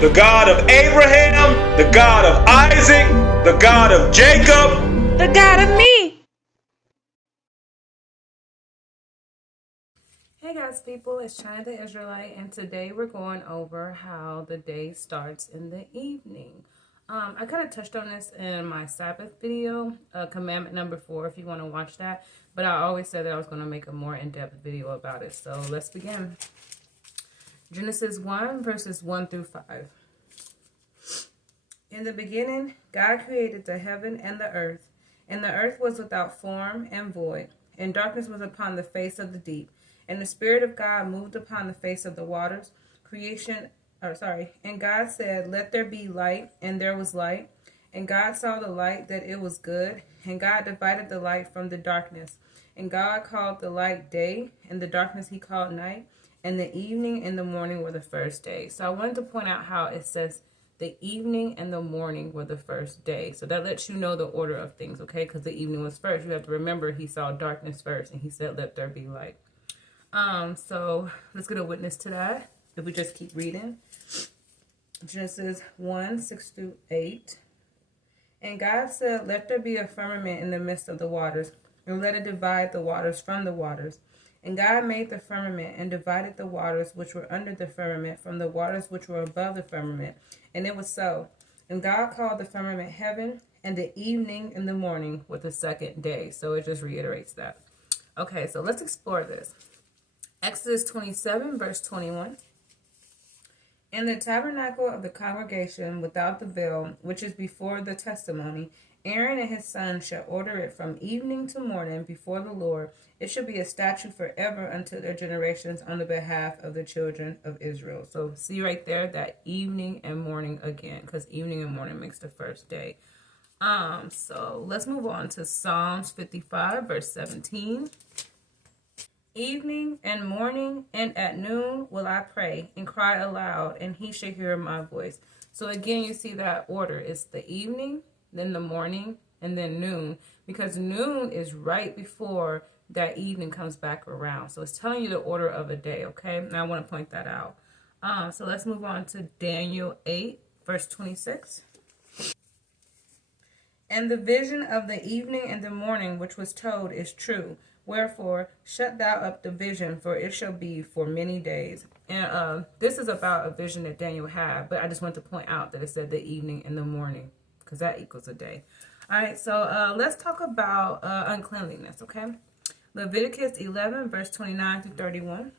the God of Abraham, the God of Isaac, the God of Jacob, the God of me. Hey guys, people, it's China the Israelite, and today we're going over how the day starts in the evening. I kind of touched on this in my Sabbath video, commandment number 4, if you want to watch that. But I always said that I was going to make a more in-depth video about it. So let's begin. Genesis 1, verses 1 through 5. In the beginning, God created the heaven and the earth. And the earth was without form and void, and darkness was upon the face of the deep. And the Spirit of God moved upon the face of the waters. And God said, "Let there be light," and there was light. And God saw the light, that it was good. And God divided the light from the darkness. And God called the light day, and the darkness he called night. And the evening and the morning were the first day. So I wanted to point out how it says the evening and the morning were the first day. So that lets you know the order of things, okay? Because the evening was first. You have to remember he saw darkness first, and he said, "Let there be light." So let's get a witness to that. If we just keep reading. Genesis 1, 6 through 8. And God said, "Let there be a firmament in the midst of the waters, and let it divide the waters from the waters." And God made the firmament, and divided the waters which were under the firmament from the waters which were above the firmament. And it was so. And God called the firmament heaven, and the evening and the morning were the second day. So it just reiterates that. Okay, so let's explore this. Exodus 27, verse 21. In the tabernacle of the congregation without the veil, which is before the testimony, Aaron and his sons shall order it from evening to morning before the Lord. It shall be a statute forever unto their generations on the behalf of the children of Israel. So see right there that evening and morning again, because evening and morning makes the first day. So let's move on to Psalms 55, verse 17. Evening and morning and at noon will I pray and cry aloud, and he shall hear my voice. So again, you see that order. It's the evening, then the morning, and then noon, because noon is right before that evening comes back around. So it's telling you the order of a day, okay? And I want to point that out. So let's move on to Daniel 8, verse 26. And the vision of the evening and the morning which was told is true. Wherefore, shut thou up the vision, for it shall be for many days. And this is about a vision that Daniel had, but I just want to point out that it said the evening and the morning, because that equals a day. All right, so let's talk about uncleanliness, okay? Leviticus 11, verse 29 through 31.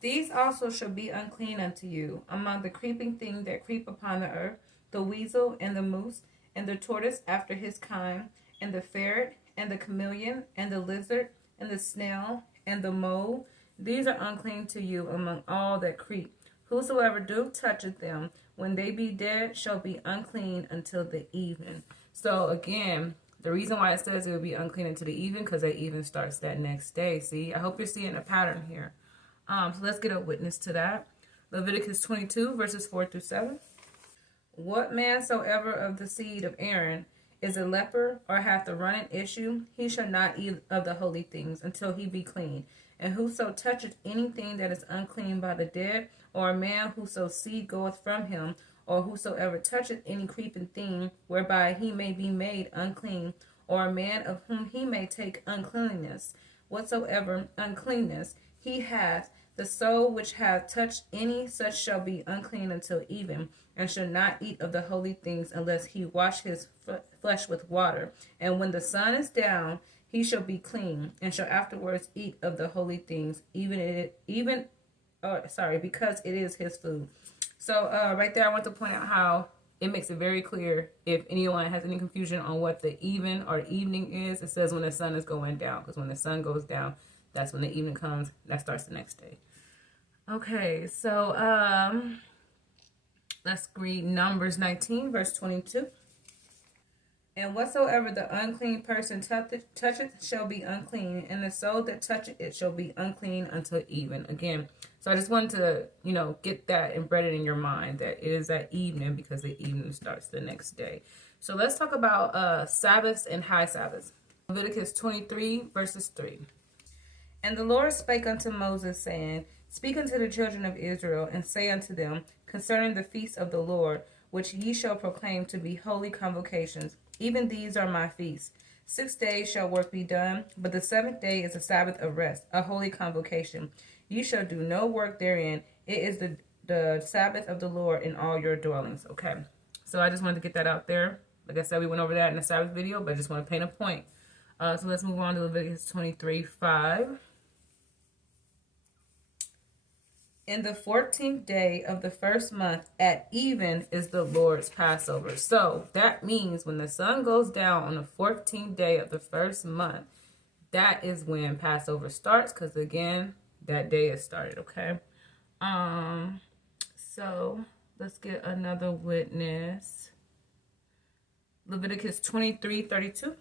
These also shall be unclean unto you, among the creeping things that creep upon the earth, the weasel and the moose, and the tortoise after his kind, and the ferret, and the chameleon, and the lizard, and the snail, and the mole. These are unclean to you among all that creep. Whosoever do toucheth them, when they be dead, shall be unclean until the evening. So again, the reason why it says it will be unclean until the evening, because that even starts that next day. See, I hope you're seeing a pattern here. So let's get a witness to that. Leviticus 22, verses 4 through 7. What man soever of the seed of Aaron is a leper, or hath a running issue, he shall not eat of the holy things until he be clean. And whoso toucheth anything that is unclean by the dead, or a man whoso seed goeth from him, or whosoever toucheth any creeping thing whereby he may be made unclean, or a man of whom he may take uncleanness, whatsoever uncleanness he hath, the soul which hath touched any such shall be unclean until even, and shall not eat of the holy things unless he wash his flesh with water. And when the sun is down, he shall be clean, and shall afterwards eat of the holy things, because it is his food. So right there, I want to point out how it makes it very clear. If anyone has any confusion on what the even or evening is, it says when the sun is going down, because when the sun goes down, that's when the evening comes. That starts the next day. Okay, so let's read Numbers 19, verse 22. And whatsoever the unclean person toucheth shall be unclean, and the soul that toucheth it shall be unclean until even. Again, so I just wanted to, get that embedded in your mind that it is that evening, because the evening starts the next day. So let's talk about Sabbaths and high Sabbaths. Leviticus 23, verses 3. And the Lord spake unto Moses, saying, Speak unto the children of Israel, and say unto them concerning the feasts of the Lord, which ye shall proclaim to be holy convocations. Even these are my feasts. 6 days shall work be done, but the 7th day is a Sabbath of rest, a holy convocation. Ye shall do no work therein. It is the Sabbath of the Lord in all your dwellings. Okay, so I just wanted to get that out there. Like I said, we went over that in the Sabbath video, but I just want to paint a point. So let's move on to Leviticus 23:5. In the 14th day of the first month at even is the Lord's Passover. So that means when the sun goes down on the 14th day of the first month, that is when Passover starts, because again, that day is started, okay? So let's get another witness. Leviticus 23:32.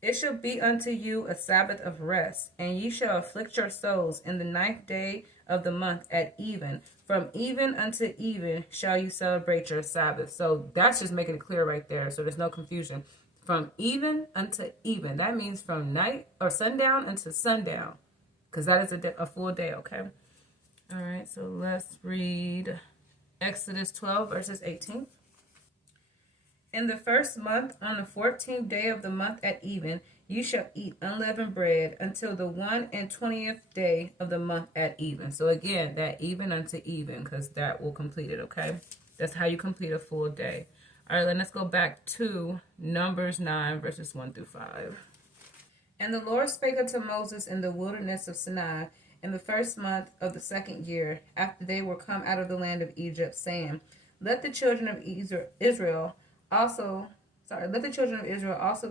It shall be unto you a Sabbath of rest, and ye shall afflict your souls in the 9th day of the month at even. From even unto even shall you celebrate your Sabbath. So that's just making it clear right there, so there's no confusion. From even unto even. That means from night or sundown unto sundown, because that is a full day, okay? All right, so let's read Exodus 12, verses 18. In the first month, on the 14th day of the month at even, you shall eat unleavened bread until the 21st day of the month at even. So again, that even unto even, because that will complete it, okay? That's how you complete a full day. All right, then let's go back to Numbers 9, verses 1 through 5. And the Lord spake unto Moses in the wilderness of Sinai in the first month of the 2nd year, after they were come out of the land of Egypt, saying, Let the children of Israel also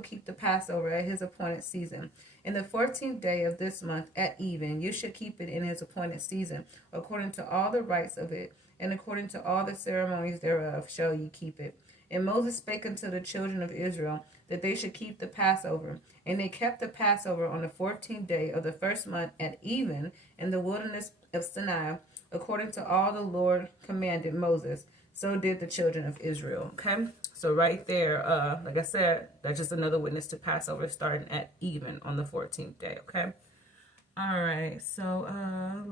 keep the Passover at his appointed season. In the 14th day of this month at even, you should keep it in his appointed season, according to all the rites of it, and according to all the ceremonies thereof shall ye keep it. And Moses spake unto the children of Israel that they should keep the Passover. And they kept the Passover on the 14th day of the first month at even in the wilderness of Sinai, according to all the Lord commanded Moses. So did the children of Israel. Okay, so right there, like I said, that's just another witness to Passover starting at even on the 14th day. Okay, all right, so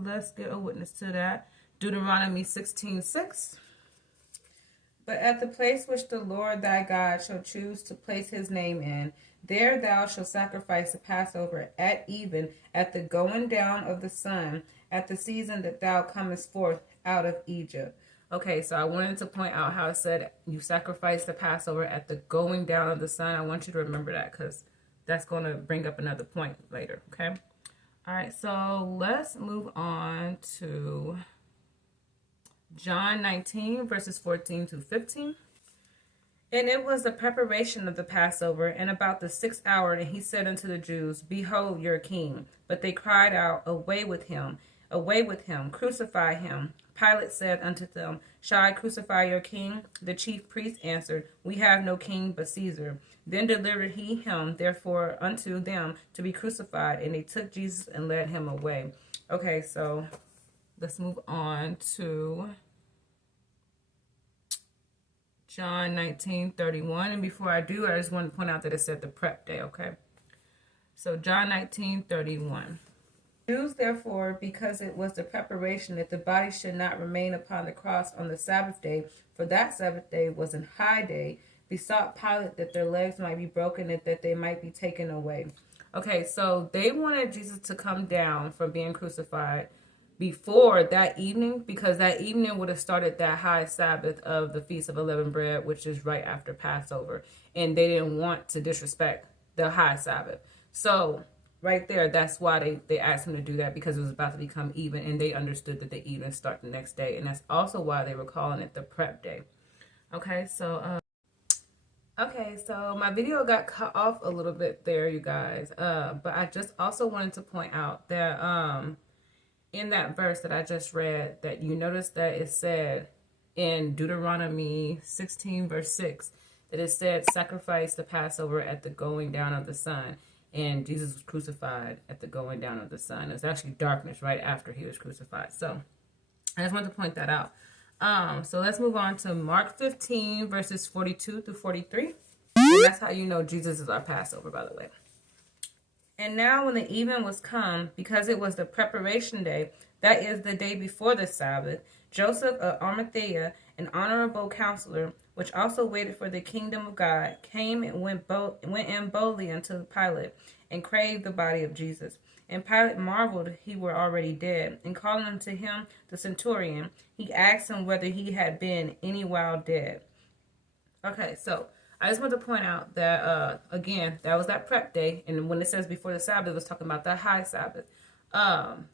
let's get a witness to that. Deuteronomy 16:6. But at the place which the Lord thy God shall choose to place his name in, there thou shalt sacrifice the Passover at even, at the going down of the sun, at the season that thou comest forth out of Egypt. Okay, so I wanted to point out how it said you sacrifice the Passover at the going down of the sun. I want you to remember that, because that's going to bring up another point later, okay? All right, so let's move on to John 19, verses 14 to 15. And it was the preparation of the Passover, and about the 6th hour, and he said unto the Jews, Behold your king. But they cried out, Away with him, crucify him. Pilate said unto them, Shall I crucify your king? The chief priests answered, We have no king but Caesar. Then delivered he him therefore unto them to be crucified, and they took Jesus and led him away. Okay, so let's move on to John 19:31. And before I do, I just want to point out that it said the prep day, okay? So John 19:31. Jews, therefore, because it was the preparation that the body should not remain upon the cross on the Sabbath day, for that Sabbath day was an high day, besought Pilate that their legs might be broken and that they might be taken away. Okay, so they wanted Jesus to come down from being crucified before that evening, because that evening would have started that high Sabbath of the Feast of Unleavened Bread, which is right after Passover. And they didn't want to disrespect the high Sabbath. So right there, that's why they asked him to do that, because it was about to become even, and they understood that the even start the next day. And that's also why they were calling it the prep day. Okay, so my video got cut off a little bit there, you guys. But I just also wanted to point out that in that verse that I just read, that you notice that it said in Deuteronomy 16, verse 6, that it said, sacrifice the Passover at the going down of the sun. And Jesus was crucified at the going down of the sun. It was actually darkness right after he was crucified. So I just wanted to point that out. So let's move on to Mark 15, verses 42 through 43. And that's how you know Jesus is our Passover, by the way. And now when the even was come, because it was the preparation day, that is the day before the Sabbath, Joseph of Arimathea, an honorable counselor, which also waited for the kingdom of God, came and went in boldly unto Pilate, and craved the body of Jesus. And Pilate marveled he were already dead, and calling unto him the centurion, he asked him whether he had been any while dead. Okay, so I just want to point out that, again, that was that prep day. And when it says before the Sabbath, it was talking about that high Sabbath.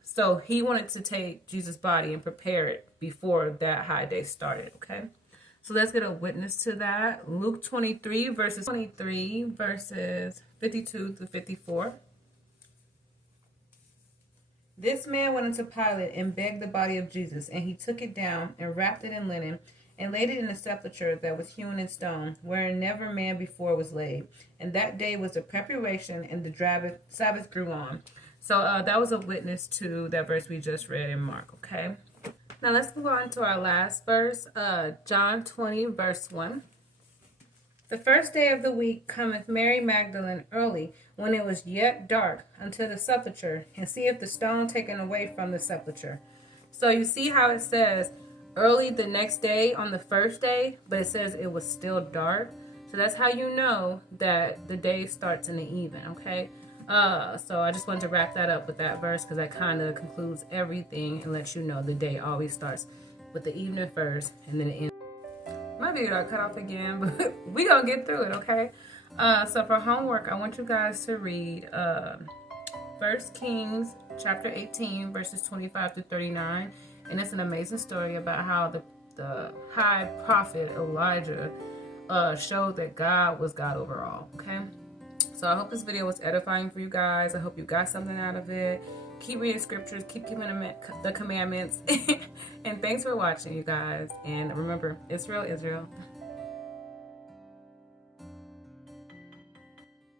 So he wanted to take Jesus' body and prepare it before that high day started, okay? So let's get a witness to that. Luke 23, verses 52 through 54. This man went unto Pilate and begged the body of Jesus, and he took it down and wrapped it in linen and laid it in a sepulchre that was hewn in stone, wherein never man before was laid. And that day was the preparation, and the Sabbath grew on. So that was a witness to that verse we just read in Mark, okay? Now let's move on to our last verse, John 20, verse 1. The first day of the week cometh Mary Magdalene early, when it was yet dark, unto the sepulchre, and seeth the stone taken away from the sepulchre. So you see how it says early the next day on the first day, but it says it was still dark. So that's how you know that the day starts in the evening, okay? So I just wanted to wrap that up with that verse, because that kind of concludes everything and lets you know the day always starts with the evening first and then it ends. My video got cut off again, but we gonna get through it, okay? So for homework, I want you guys to read 1 Kings chapter 18, verses 25 through 39. And it's an amazing story about how the high prophet Elijah showed that God was God over all, okay? So I hope this video was edifying for you guys. I hope you got something out of it. Keep reading scriptures. Keep keeping the commandments. And thanks for watching, you guys. And remember, Israel, Israel.